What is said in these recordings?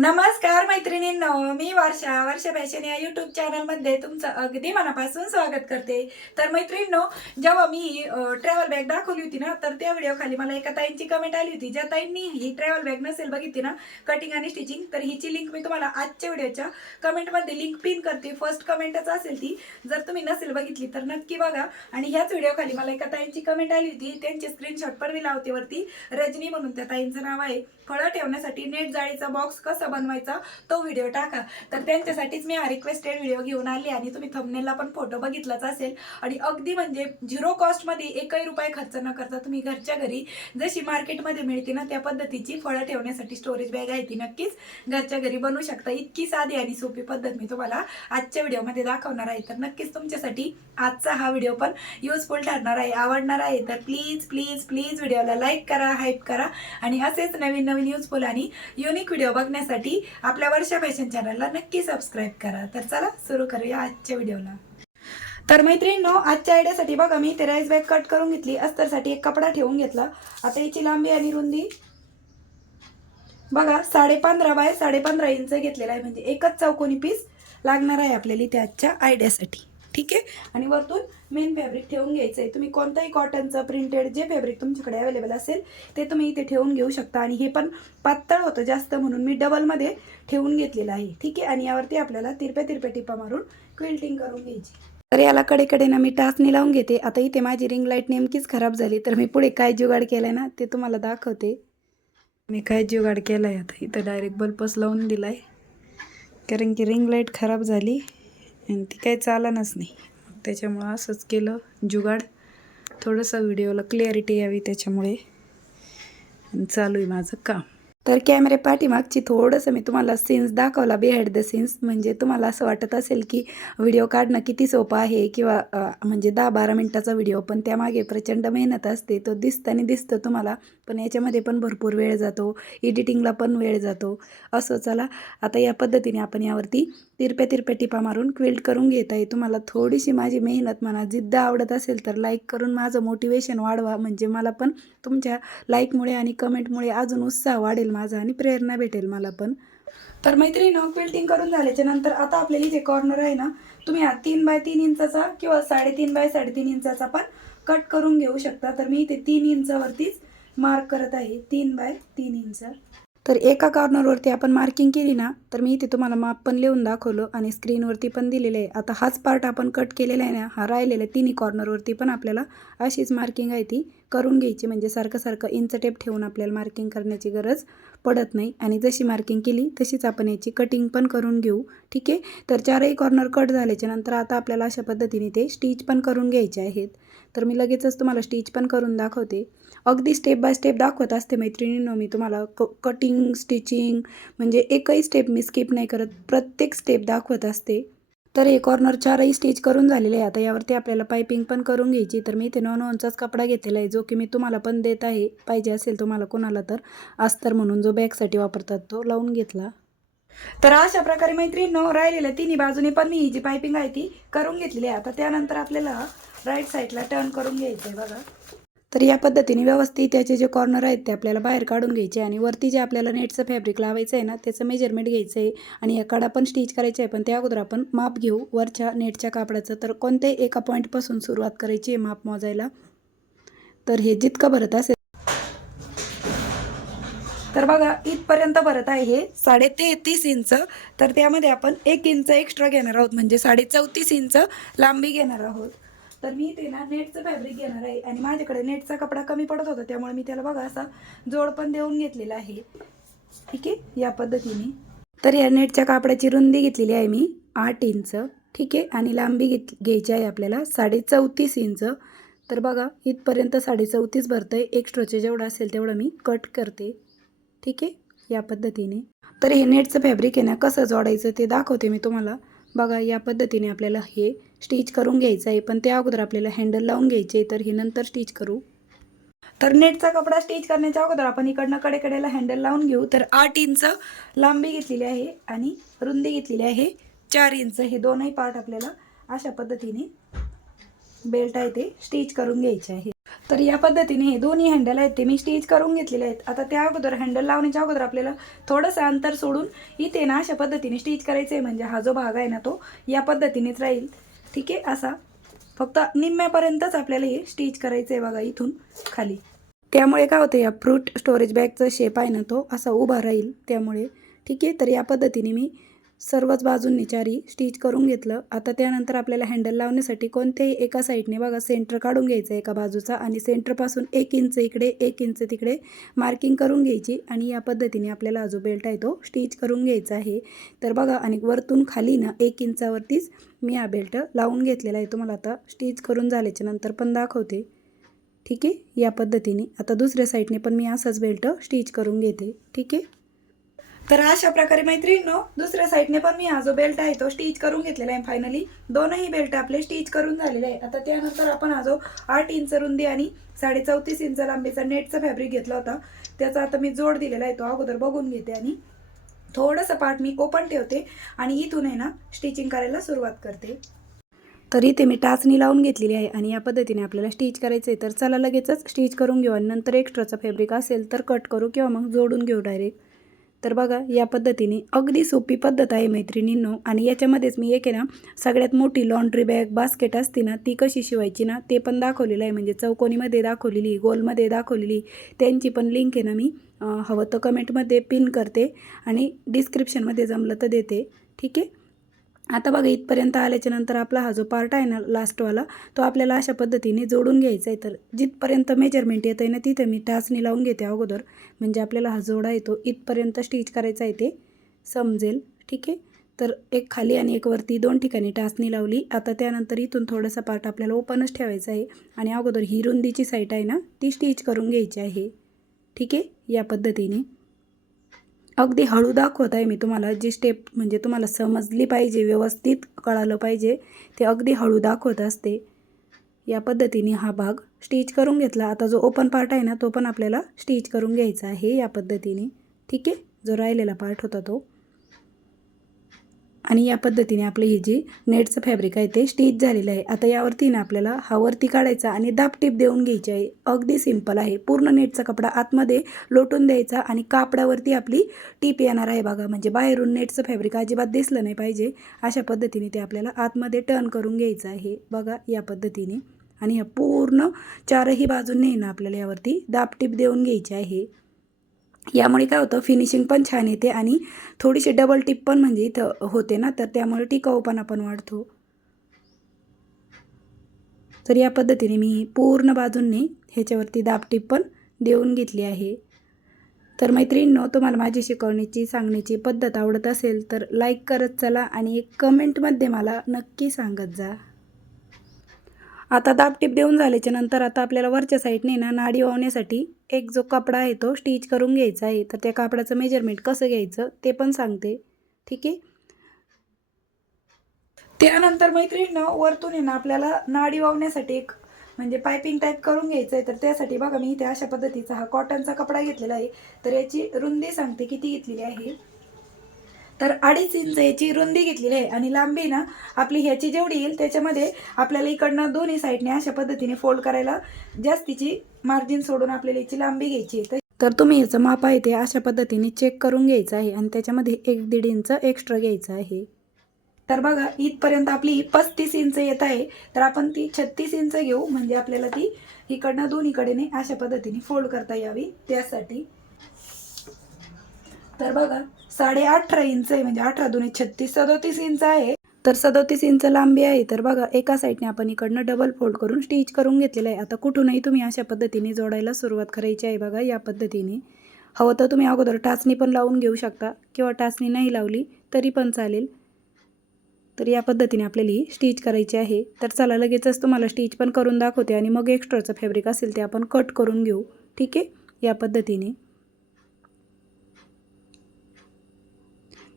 नमस्कार मैत्रिणींनो, मी वर्षा फॅशन या यूट्यूब चॅनलमध्ये तुमचं अगदी मनापासून स्वागत करते. तर मैत्रिणींनो, जेव्हा मी ट्रॅव्हल बॅग दाखवली होती ना, तर त्या व्हिडिओ खाली मला एका ताईंची कमेंट आली होती. ज्या ताईंनी ही ट्रॅव्हल बॅग नसेल बघितली ना, कटिंग आणि स्टिचिंग, तर हिची लिंक मी तुम्हाला आजच्या व्हिडिओच्या कमेंटमध्ये लिंक पिन करते. फर्स्ट कमेंटच असेल ती. जर तुम्ही नसेल बघितली तर नक्की बघा. आणि ह्याच व्हिडिओ खाली मला एका ताईंची कमेंट आली होती, त्यांचे स्क्रीनशॉट पण मी लावते वरती. रजनी म्हणून त्या ताईंचं नाव आहे. फळं ठेवण्यासाठी नेट जाळीचा बॉक्स कसा बनवायचा तो व्हिडिओ टाका. तर त्यांच्यासाठीच मी हा रिक्वेस्टेड व्हिडिओ घेऊन आली आणि तुम्ही थंबनेलला पण फोटो बघितलाच असेल. आणि अगदी म्हणजे झिरो कॉस्टमध्ये एकही रुपये खर्च न करता तुम्ही घरच्या घरी जशी मार्केटमध्ये मिळते ना त्या पद्धतीची फळं ठेवण्यासाठी स्टोरेज बॅग आहे ती नक्कीच घरच्या घरी बनवू शकता. इतकी साधी आणि सोपी पद्धत मी तुम्हाला आजच्या व्हिडिओमध्ये दाखवणार आहे. तर नक्कीच तुमच्यासाठी आजचा हा व्हिडिओ पण युजफुल ठरणार आहे, आवडणार आहे. तर प्लीज प्लीज प्लीज व्हिडिओला लाईक करा, हाईप करा आणि असेच नवीन नवीन युजफुल आणि युनिक व्हिडिओ बघण्यासाठी आपल्या वर्षा फॅशन चॅनलला नक्की सबस्क्राईब करा. तर चला सुरू करूया आजच्या व्हिडिओला. तर मैत्रिणींनो, आजच्या आयडियासाठी बघा मी ते राईस बॅग कट करून घेतली. अस्तरसाठी एक कपडा ठेवून घेतला. आता याची लांबी आणि रुंदी बघा 15.5 बाय 15.5 इंच घेतलेला आहे. म्हणजे एकच चौकोनी पीस लागणार आहे आपल्याला त्या आजच्या आयडियासाठी. ठीक आहे. आणि वरतून मेन फॅब्रिक ठेवून घ्यायचं आहे. तुम्ही कोणताही कॉटनचं प्रिंटेड जे फॅब्रिक तुमच्याकडे अवेलेबल असेल ते तुम्ही इथे ठेवून घेऊ शकता. आणि हे पण पातळ होतं जास्त म्हणून मी डबलमध्ये ठेवून घेतलेलं आहे. ठीक आहे. आणि यावरती आपल्याला तिरप्या तिरप्या टिपा मारून क्विल्टिंग करून घ्यायची. तर याला कडे ना मी टाचणी लावून घेते. आता इथे माझी रिंग लाईट नेमकीच खराब झाली तर मी पुढे काय जुगाड केलाय ना ते तुम्हाला दाखवते. मी काय जुगाड केलाय आता इथं डायरेक्ट बल्बच लावून दिलाय कारण की रिंग लाईट खराब झाली आणि ती काही चालणच नाही. त्याच्यामुळं असंच केलं जुगाड. थोडंसं व्हिडिओला क्लिअरिटी यावी त्याच्यामुळे चालू आहे माझं काम. तर कॅमेरे पाठीमागची थोडंसं मी तुम्हाला सीन्स दाखवला, बिहाइंड द सीन्स. म्हणजे तुम्हाला असं वाटत असेल की व्हिडिओ काढणं किती सोपं आहे किंवा म्हणजे 10-12 मिनटाचा व्हिडिओ, पण त्यामागे प्रचंड मेहनत असते. तो दिसताना दिसतं तुम्हाला, पण याच्यामध्ये पण भरपूर वेळ जातो, एडिटिंगला पण वेळ जातो. असं चला आता या पद्धतीने आपण यावरती तिरप्या तिरप्या टिपा मारून क्विल्ट करून घेत आहे. तुम्हाला थोडीशी माझी मेहनत म्हणा जिद्द आवडत असेल तर लाईक करून माझं मोटिवेशन वाढवा. म्हणजे मला पण तुमच्या लाईकमुळे आणि कमेंटमुळे अजून उत्साह वाढेल माझा आणि प्रेरणा भेटेल मला पण. तर मैत्रिणींनो, क्विल्टिंग करून झाल्याच्या नंतर आता आपल्याला जे कॉर्नर आहे ना, तुम्ही हा 3 बाय 3 इंचाचा किंवा 3.5 बाय 3.5 इंचाचा पण कट करून घेऊ शकता. तर मी इथे 3 इंचावरतीच मार्क करत आहे. 3 बाय 3 इंच. तर एका कॉर्नरवरती आपण मार्किंग केली ना, तर मी इथे तुम्हाला माप पण लिहून दाखवलं आणि स्क्रीनवरती पण दिलेलं आहे. आता हाच पार्ट आपण कट केलेला आहे ना, हा राहिलेला आहे. तिन्ही कॉर्नरवरती पण आपल्याला अशीच मार्किंग आहे ती करून घ्यायची. म्हणजे सारखं इंच टेप ठेवून आपल्याला मार्किंग करण्याची गरज पडत नाही. आणि जशी मार्किंग केली तशीच आपण याची कटिंग पण करून घेऊ. ठीक आहे. तर चारही कॉर्नर कट झाल्याच्या नंतर आता आपल्याला अशा पद्धतीने ते स्टिच पण करून घ्यायचे आहेत. तर मी लगेचच तुम्हाला स्टिच पण करून दाखवते. अगदी स्टेप बाय स्टेप दाखवत असते मैत्रिणींनो मी तुम्हाला. कटिंग स्टिचिंग म्हणजे एकही स्टेप मी स्किप नाही करत, प्रत्येक स्टेप दाखवत असते. तर हे कॉर्नर चारही स्टिच करून झालेले आहे. आता यावरती आपल्याला पायपिंग पण करून घ्यायची. तर मी इथे 9-9 कपडा घेतलेला आहे, जो की मी तुम्हाला पण देत आहे. पाहिजे असेल तुम्हाला कोणाला तर अस्तर म्हणून जो बॅगसाठी वापरतात तो लावून घेतला. तर अशा प्रकारे मैत्रिणींनो राहिलेल्या तिन्ही बाजूने पण मी ही जी पायपिंग आहे ती करून घेतलेली आहे. आता त्यानंतर आपल्याला राईट साईडला टर्न करून घ्यायचं आहे बघा. तर या पद्धतीने व्यवस्थित त्याचे जे कॉर्नर आहेत ते आपल्याला बाहेर काढून घ्यायचे. आणि वरती जे आपल्याला नेटचं फॅब्रिक लावायचं आहे ना, त्याचं मेजरमेंट घ्यायचं आहे. आणि या कडा पण स्टिच करायचं आहे, पण त्या अगोदर आपण माप घेऊ वरच्या नेटच्या कापडाचं. तर कोणत्याही एका पॉईंटपासून सुरुवात करायची आहे माप मोजायला. तर हे जितकं भरत असेल तर बघा इथपर्यंत भरत आहे हे 33.5 इंच. तर त्यामध्ये आपण 1 इंच एक्स्ट्रा घेणार आहोत, म्हणजे 34.5 इंच लांबी घेणार आहोत. तर मी ते ना नेटचं फॅब्रिक घेणार आहे आणि माझ्याकडे नेटचा कपडा कमी पडत होता, त्यामुळे मी त्याला बघा असा जोड पण देऊन घेतलेला आहे. ठीक आहे. या पद्धतीने तर या नेटच्या कापडाची रुंदी घेतलेली आहे मी 8 इंच. ठीक आहे. आणि लांबी घ्यायची आहे आपल्याला 34.5 इंच. तर बघा इथपर्यंत 34.5 भरतंय. एक्स्ट्राचे जेवढं असेल तेवढं मी कट करते. ठीक आहे. या पद्धतीने तर हे नेटचं फॅब्रिक आहे ना कसं जोडायचं ते दाखवते मी तुम्हाला. बघा या पद्धतीने आपल्याला हे स्टिच करून घ्यायचं आहे, पण त्या अगोदर आपल्याला हँडल लावून घ्यायचे. तर हे नंतर स्टिच करू. तर नेटचा कपडा स्टिच करण्याच्या अगोदर आपण इकडनं कडेकडेला हँडल लावून घेऊ. तर 8 इंच लांबी घेतलेली आहे आणि रुंदी घेतलेली आहे 4 इंच. हे दोनही पार्ट आपल्याला अशा पद्धतीने बेल्ट आहे ते स्टिच करून घ्यायचे आहे. तर या पद्धतीने हे दोन्ही हँडल आहेत ते मी स्टिच करून घेतलेले आहेत. आता त्या अगोदर हँडल लावण्याच्या अगोदर आपल्याला थोडंसं अंतर सोडून इथे ना अशा पद्धतीने स्टिच करायचं आहे. म्हणजे हा जो भाग आहे ना तो या पद्धतीनेच राहील. ठीक आहे, असा फक्त निम्म्यापर्यंतच आपल्याला हे स्टिच करायचं आहे बघा, इथून खाली. त्यामुळे काय होतं, या फ्रूट स्टोरेज बॅगचा शेप आहे ना तो असा उभा राहील त्यामुळे. ठीक आहे, तर या पद्धतीने मी सर्वच बाजूंनी चारी स्टिच करून घेतलं. आता त्यानंतर आपल्याला हँडल लावण्यासाठी कोणत्याही एका साईडने बघा सेंटर काढून घ्यायचं एका बाजूचा आणि सेंटरपासून 1 इंच इकडे 1 इंच तिकडे मार्किंग करून घ्यायची आणि या पद्धतीने आपल्याला जो बेल्ट आहे तो स्टिच करून घ्यायचा आहे. तर बघा, आणि वरतून खाली ना 1 इंचावरतीच मी हा बेल्ट लावून घेतलेला आहे. तुम्हाला आता स्टिच करून झाल्याच्या नंतर पण दाखवते. ठीक आहे, या पद्धतीने आता दुसऱ्या साईडने पण मी असाच बेल्ट स्टिच करून घेते. ठीक आहे, तर अशा प्रकारे मैत्रिणींनो दुसऱ्या साईडने पण मी हा जो बेल्ट आहे तो स्टिच करून घेतलेला आहे. फायनली दोनही बेल्ट आपले स्टिच करून झालेले आहे. आता त्यानंतर आपण हा जो 8 इंच रुंदी आणि 34.5 इंच लांबीचा नेटचा फॅब्रिक घेतला होता त्याचा आता मी जोड दिलेला आहे, तो अगोदर बघून घेते आणि थोडंसं पार्ट मी ओपन ठेवते आणि इथून आहे ना स्टिचिंग करायला सुरुवात करते. तर इथे मी टाचणी लावून घेतलेली आहे आणि या पद्धतीने आपल्याला स्टिच करायचं आहे. तर चला लगेचच स्टिच करून घेऊ आणि नंतर एक्स्ट्राचा फॅब्रिक असेल तर कट करू किंवा मग जोडून घेऊ डायरेक्ट. तर बघा, या पद्धतीने अगदी सोपी पद्धत आहे मैत्रिणींनो. आणि याच्यामध्येच मी एक आहे ना सगळ्यात मोठी लॉन्ड्री बॅग बास्केट असते ना ती कशी शिवायची ना ते पण दाखवलेलं आहे. म्हणजे चौकोनीमध्ये दाखवलेली, गोलमध्ये दाखवलेली, त्यांची पण लिंक आहे ना मी हवं तर कमेंटमध्ये पिन करते आणि डिस्क्रिप्शनमध्ये जमलं तर देते. ठीक आहे, आता बघा इथपर्यंत आल्याच्या नंतर आपला हा जो पार्ट आहे ना लास्टवाला तो आपल्याला अशा पद्धतीने जोडून घ्यायचा आहे. तर जिथपर्यंत मेजरमेंट येतं आहे ना तिथे मी टाचणी लावून घेते अगोदर, म्हणजे आपल्याला हा जोडा येतो इथपर्यंत स्टिच करायचा आहे ते समजेल. ठीक आहे, तर एक खाली आणि एक वरती 2 ठिकाणी टाचणी लावली. आता त्यानंतर इथून थोडासा पार्ट आपल्याला ओपनच ठेवायचा आहे आणि अगोदर ही रुंदीची साईड आहे ना ती स्टिच करून घ्यायची आहे. ठीक आहे, या पद्धतीने अगदी हळू दाखवत आहे मी तुम्हाला, जी स्टेप म्हणजे तुम्हाला समजली पाहिजे, व्यवस्थित कळालं पाहिजे ते अगदी हळू दाखवत असते. या पद्धतीने हा भाग स्टिच करून घेतला. आता जो ओपन पार्ट आहे ना तो पण आपल्याला स्टिच करून घ्यायचा आहे या पद्धतीने. ठीक आहे, जो राहिलेला पार्ट होता तो. आणि या पद्धतीने आपलं हे जे नेटचं फॅब्रिक आहे ते स्टिच झालेलं आहे. आता यावरती ना आपल्याला हा वरती काढायचा आणि दाबटीप देऊन घ्यायची आहे. अगदी सिंपल आहे. पूर्ण नेटचा कपडा आतमध्ये लोटून द्यायचा आणि कापडावरती आपली टीप येणार आहे बघा. म्हणजे बाहेरून नेटचं फॅब्रिक अजिबात दिसलं नाही पाहिजे, अशा पद्धतीने ते आपल्याला आतमध्ये टर्न करून घ्यायचं आहे बघा, या पद्धतीने. आणि ह्या पूर्ण चारही बाजूंनी ना आपल्याला यावरती दाबटीप देऊन घ्यायची आहे. यामुळे काय होतं, फिनिशिंग पण छान येते आणि थोडीशी डबल टिप पण म्हणजे इथं होते ना, तर त्यामुळे टिकाऊपणा पण वाढतो. तर या पद्धतीने मी पूर्ण बाजूंनी ह्याच्यावरती दाबटीप पण देऊन घेतली आहे. तर मैत्रिणींनो, तुम्हाला माझी शिकवण्याची सांगण्याची पद्धत आवडत असेल तर लाईक करत चला आणि एक कमेंटमध्ये मला नक्की सांगत जा. आता दाबटीप देऊन झाल्याच्या नंतर आता आपल्याला वरच्या साईडने ना नाडी वावण्यासाठी एक जो कपडा आहे तो स्टिच करून घ्यायचा आहे. तर त्या कापडाचं मेजरमेंट कसं घ्यायचं ते पण सांगते. ठीक आहे, त्यानंतर मैत्रिणींनो वरतून आहे ना आपल्याला नाडी वावण्यासाठी एक म्हणजे पायपिंग टाईप करून घ्यायचं आहे. तर त्यासाठी बघा मी इथे अशा पद्धतीचा हा कॉटनचा कपडा घेतलेला आहे. तर याची रुंदी सांगते किती घेतलेली आहे. तर 2.5 इंच याची रुंदी घेतलेली आहे आणि लांबी ना आपली ह्याची जेवढी येईल त्याच्यामध्ये आपल्याला इकडनं दोन्ही साईडने अशा पद्धतीने फोल्ड करायला जास्तीची मार्जिन सोडून आपल्याला याची लांबी घ्यायची आहे. तर तुम्ही याचं माप आहे ते अशा पद्धतीने चेक करून घ्यायचं आहे आणि त्याच्यामध्ये 1-1.5 इंच एक्स्ट्रा घ्यायचं आहे. तर बघा इथपर्यंत आपली 35 इंच येत आहे. तर आपण ती 36 इंच घेऊ, म्हणजे आपल्याला ती इकडनं दोन्हीकडेने अशा पद्धतीने फोल्ड करता यावी त्यासाठी. तर बघा 18.5 इंच आहे, म्हणजे 18 दुने 36, 37 इंच आहे. तर 37 इंच लांबी आहे. तर बघा एका साईडने आपण इकडनं डबल फोल्ड करून स्टिच करून घेतलेलं आहे. आता कुठूनही तुम्ही अशा पद्धतीने जोडायला सुरुवात करायची आहे बघा, या पद्धतीने. हवं तर तुम्ही अगोदर टाचणी पण लावून घेऊ शकता किंवा टाचणी नाही लावली तरी पण चालेल. तर या पद्धतीने आपल्याला ही स्टिच करायची आहे. तर चला लगेचच तुम्हाला स्टिच पण करून दाखवते आणि मग एक्स्ट्राचं फॅब्रिक असेल ते आपण कट करून घेऊ. ठीक आहे, या पद्धतीने.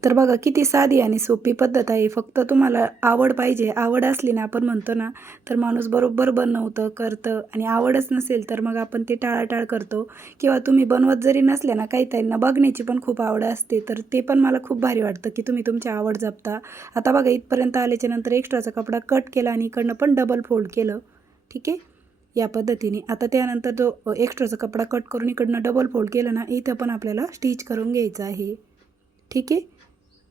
तर बघा किती साधी आणि सोपी पद्धत आहे. फक्त तुम्हाला आवड पाहिजे. आवड असली ना, आपण म्हणतो ना, तर माणूस बरोबर बनवतं, करतं. आणि आवडच नसेल तर मग आपण ते टाळाटाळ करतो किंवा तुम्ही बनवत जरी नसल्या ना, काही ताईंना बघण्याची पण खूप आवड असते. तर ते पण मला खूप भारी वाटतं की तुम्ही तुमची आवड जपता. आता बघा इथपर्यंत आल्याच्या नंतर एक्स्ट्राचा कपडा कट केला आणि इकडनं पण डबल फोल्ड केलं. ठीक आहे, या पद्धतीने. आता त्यानंतर जो एक्स्ट्राचा कपडा कट करून इकडनं डबल फोल्ड केलं ना, इथं पण आपल्याला स्टिच करून घ्यायचं आहे. ठीक आहे,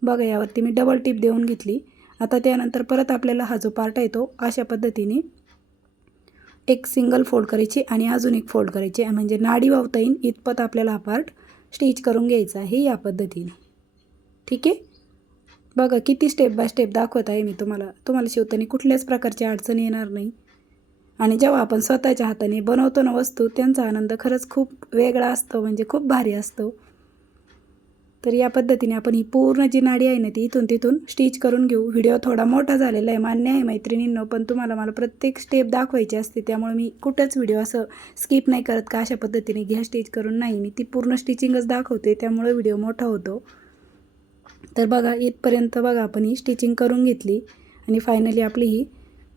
बघा यावरती मी डबल टिप देऊन घेतली. आता त्यानंतर परत आपल्याला हा जो पार्ट आहे तो अशा पद्धतीने एक सिंगल फोल्ड करायची आणि अजून एक फोल्ड करायची, म्हणजे नाडी वावता येईल इतपत आपल्याला हा पार्ट स्टिच करून घ्यायचा आहे या पद्धतीने. ठीक आहे, बघा किती स्टेप बाय स्टेप दाखवत आहे मी तुम्हाला शिवताना कुठल्याच प्रकारची अडचण येणार नाही. आणि जेव्हा आपण स्वतःच्या हाताने बनवतो ना वस्तू, त्यांचा आनंद खरंच खूप वेगळा असतो, म्हणजे खूप भारी असतो. तर या पद्धतीने आपण ही पूर्ण जी नाडी आहे ना ती इथून तिथून स्टिच करून घेऊ. व्हिडिओ थोडा मोठा झालेला आहे, मान्य आहे मैत्रिणींनो, पण तुम्हाला मला प्रत्येक स्टेप दाखवायची असते, त्यामुळे मी कुठंच व्हिडिओ असं स्किप नाही करत का अशा पद्धतीने घ्या स्टिच करून, नाही, मी ती पूर्ण स्टिचिंगच दाखवते, त्यामुळे व्हिडिओ मोठा होतो. तर बघा इथपर्यंत बघा आपण ही स्टिचिंग करून घेतली आणि फायनली आपली ही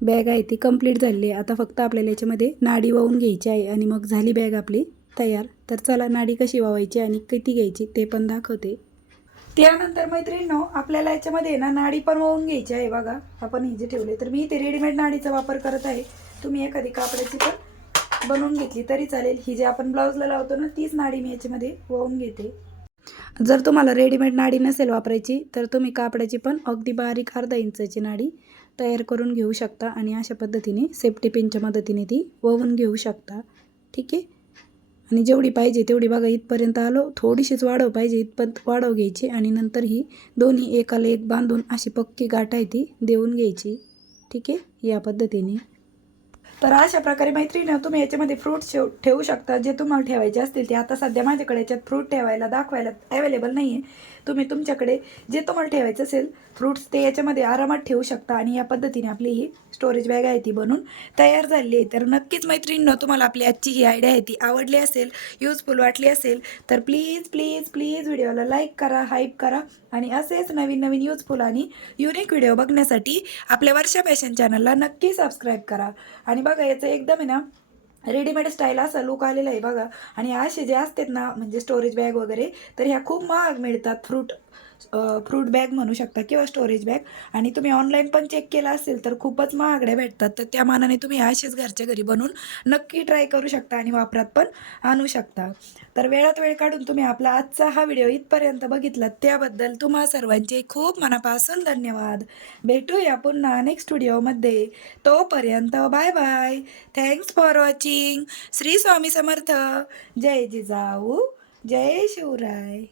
बॅग आहे ती कंप्लीट झाली आहे. आता फक्त आपल्याला याच्यामध्ये नाडी वाहून घ्यायची आहे आणि मग झाली बॅग आपली तयार. तर चला नाडी कशी वावायची आणि किती घ्यायची ते पण दाखवते. त्यानंतर मैत्रिणींनो, आपल्याला याच्यामध्ये ना नाडी पण वाहून घ्यायची आहे. बघा आपण ही जे ठेवले, तर मी इथे रेडीमेड नाडीचा वापर करत आहे. तुम्ही एखादी कापडाची पण बनवून घेतली तरी चालेल. ही जे आपण ब्लाऊजला लावतो ना, तीच नाडी मी याच्यामध्ये वाहून घेते. जर तुम्हाला रेडीमेड नाडी नसेल वापरायची तर तुम्ही कापडाची पण अगदी बारीक अर्धा इंचाची नाडी तयार करून घेऊ शकता आणि अशा पद्धतीने सेफ्टी पिनच्या मदतीने ती वळवून घेऊ शकता. ठीक आहे, आणि जेवढी पाहिजे तेवढी बघा इथपर्यंत आलो, थोडीशीच वाढव पाहिजे इथपर्यंत वाढव घ्यायची आणि नंतर ही दोन्ही एकाला एक बांधून अशी पक्की गाठ आहे ती देऊन घ्यायची. ठीक आहे, या पद्धतीने. तर अशा प्रकारे मैत्रिणी तुम्ही याच्यामध्ये फ्रूट्स ठेवू शकता, जे तुम्हाला ठेवायचे असतील ते. आता सध्या माझ्याकडे याच्यात फ्रूट ठेवायला दाखवायला अवेलेबल नाही आहे. तुम्ही तुमच्याकडे जे तुम्हाला ठेवायचं असेल फ्रूट्स ते याच्यामध्ये आरामात ठेवू शकता. आणि या पद्धतीने आपली ही स्टोरेज बॅग आहे ती बनून तयार झाली आहे. तर नक्कीच मैत्रिणींनो, तुम्हाला आपली आजची ही आयडिया आहे ती आवडली असेल, युजफुल वाटली असेल तर प्लीज प्लीज प्लीज व्हिडिओला लाईक करा, हाईप करा आणि असेच नवीन नवीन युजफुल आणि युनिक व्हिडिओ बघण्यासाठी आपल्या वर्षा फॅशन चॅनलला नक्की सबस्क्राईब करा. आणि बघा याचं एकदम आहे ना रेडीमेड स्टाईल असा लुक आलेला आहे बघा. आणि असे जे असतात ना म्हणजे स्टोरेज बॅग वगैरे, तर ह्या खूप महाग मिळतात. फ्रूट बॅग म्हणू शकता किंवा स्टोरेज बॅग. आणि तुम्ही ऑनलाईन पण चेक केला असेल तर खूपच महागड्या भेटतात. तर त्या मानाने तुम्ही असेच घरच्या घरी बनवून नक्की ट्राय करू शकता आणि वापरात पण आणू शकता. तर वेळात वेळ काढून तुम्ही आपला आजचा हा व्हिडिओ इथपर्यंत बघितला त्याबद्दल तुम्हा सर्वांचे खूप मनापासून धन्यवाद. भेटूया पुन्हा नेक्स्ट व्हिडिओमध्ये. तोपर्यंत bye bye. Thanks for watching. Shri Swami Samarth. जय जिजाऊ, जय शिवराय.